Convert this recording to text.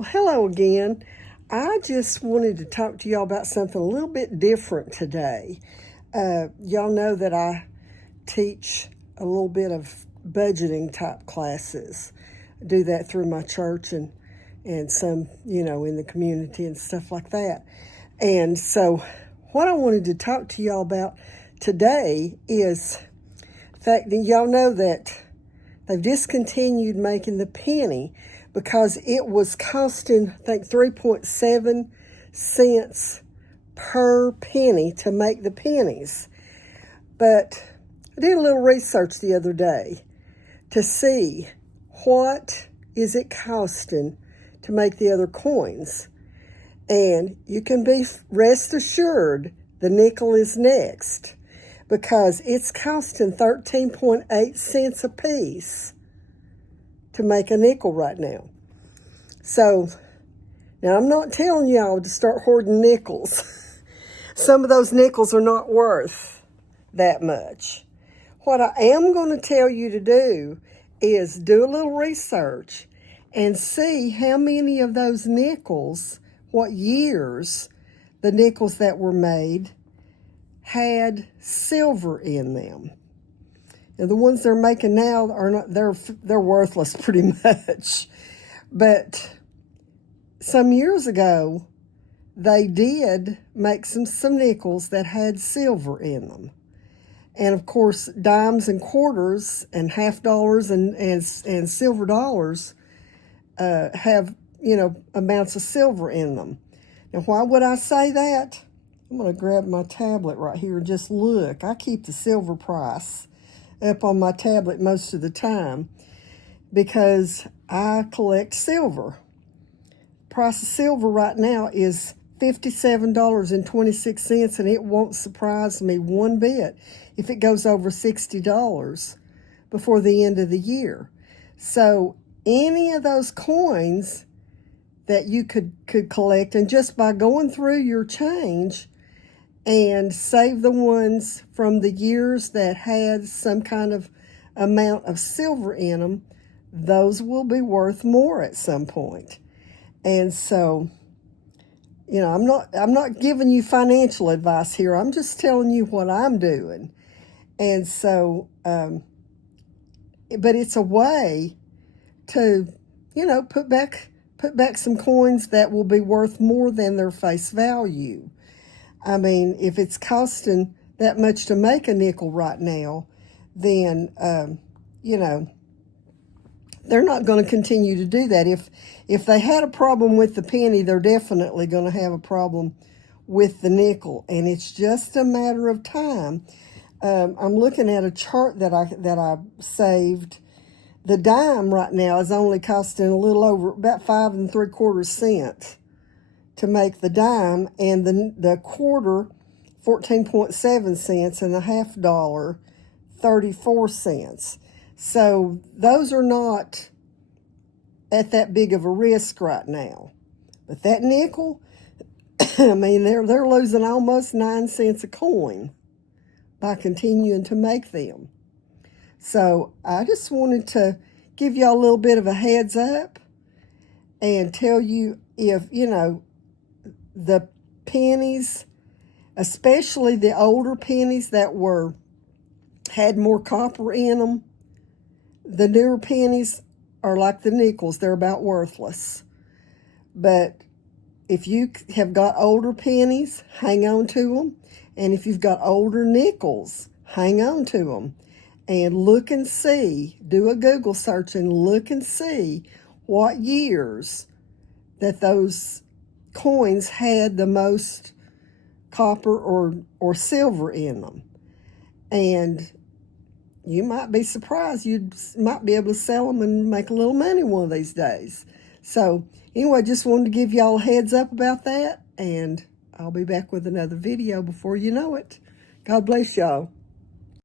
Well, hello again. I just wanted to talk to y'all about something a little bit different today. Y'all know that I teach a little bit of budgeting type classes. I do that through my church and some, in the community and stuff like that. And so what I wanted to talk to y'all about today is the fact that y'all know that they've discontinued making the penny because it was costing, I think, 3.7 cents per penny to make the pennies. But I did a little research the other day to see what is it costing to make the other coins. And you can be rest assured the nickel is next, because it's costing 13.8 cents a piece to make a nickel right now. So, now I'm not telling y'all to start hoarding nickels. Some of those nickels are not worth that much. What I am going to tell you to do is do a little research and see how many of those nickels, what years the nickels that were made had silver in them. And the ones they're making now are not, they're worthless pretty much. But some years ago, they did make some nickels that had silver in them. And of course, dimes and quarters and half dollars and silver dollars have, amounts of silver in them. Now, why would I say that? I'm going to grab my tablet right here and just look. I keep the silver price up on my tablet most of the time because I collect silver. Price of silver right now is $57.26, and it won't surprise me one bit if it goes over $60 before the end of the year. So any of those coins that you could collect, and just by going through your change and save the ones from the years that had some kind of amount of silver in them, those will be worth more at some point. And so, I'm not giving you financial advice here. I'm just telling you what I'm doing. And so, but it's a way to, put back some coins that will be worth more than their face value. I mean, if it's costing that much to make a nickel right now, then, they're not going to continue to do that. If they had a problem with the penny, they're definitely going to have a problem with the nickel. And it's just a matter of time. I'm looking at a chart that I saved. The dime right now is only costing a little over about 5 3/4 cents to make the dime, and the quarter 14.7 cents, and the half dollar 34 cents. So those are not at that big of a risk right now. But that nickel, I mean, they're losing almost 9 cents a coin by continuing to make them. So I just wanted to give y'all a little bit of a heads up and tell you, if, the pennies, especially the older pennies that had more copper in them, the newer pennies are like the nickels. They're about worthless. But if you have got older pennies, hang on to them. And if you've got older nickels, hang on to them. And look and see, do a Google search and look and see what years that those coins had the most copper or silver in them. And you might be surprised. You might be able to sell them and make a little money one of these days. So anyway, just wanted to give y'all a heads up about that, and I'll be back with another video before you know it. God bless y'all.